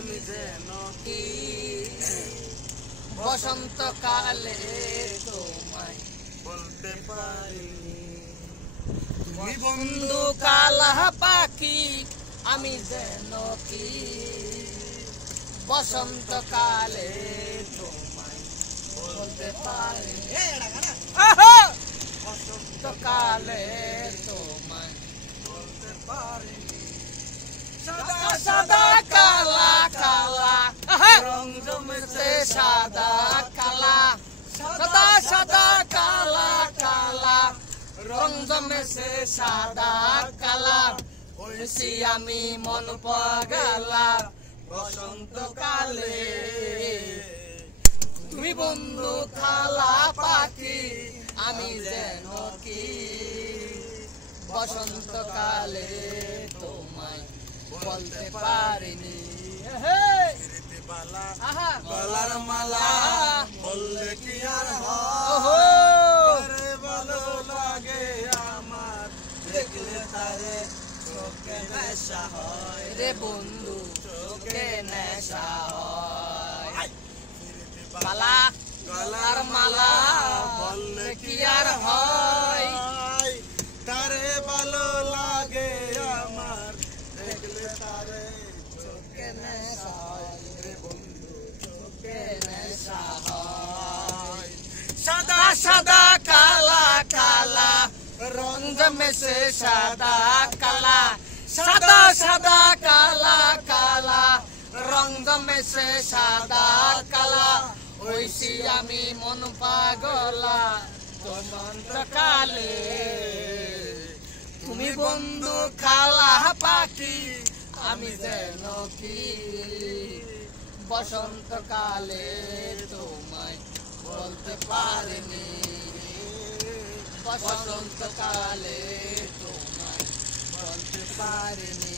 আমি যেন কি বসন্তকালে তোমায় বলতে পারিনি। তুমি বন্ধু কালা পাখি আমি যেন কি বসন্তকালে তোমায় বলতে পারি। বসন্তকালে তোমায় বলতে পারিনি। সাদা সাদা কালা কালা রং জমেছে সাদা কালা সাদা সাদা কালা কালা রং জমেছে সাদা কালা হইছি আমি মন পাগলা বসন্তকালে। তুমি বন্ধু কালা পাখি আমি যেন কি বসন্তকালে তোমায় বলতে পারিনি। প্রীতিবালা আহা গলার মালা বললে কি আর হয়? ওহো তারে ভালো লাগে আমার দেখলে তারে চোখে নেশা হয় রে বন্ধু চোখে নেশা হয়। মালা গলার মালা বললে কি আর হয়? তারে ভালো লাগে আমার দেখলে তারে চোখে নেশা হয় রে বন্ধু চোখে নেশা হয়। সাদা সাদা কালা কালা রং জমেছে সাদা কালা সাদা সাদা কালা কালা রং জমেছে সাদা কালা হইছি আমি মন পাগলা বসন্তকালে। তুমি বন্ধু কালা পাখি আমি যেন কি বসন্তকালে তোমায় বলতে পারিনি। বসন্তকালে তোমায় বলতে পারিনি।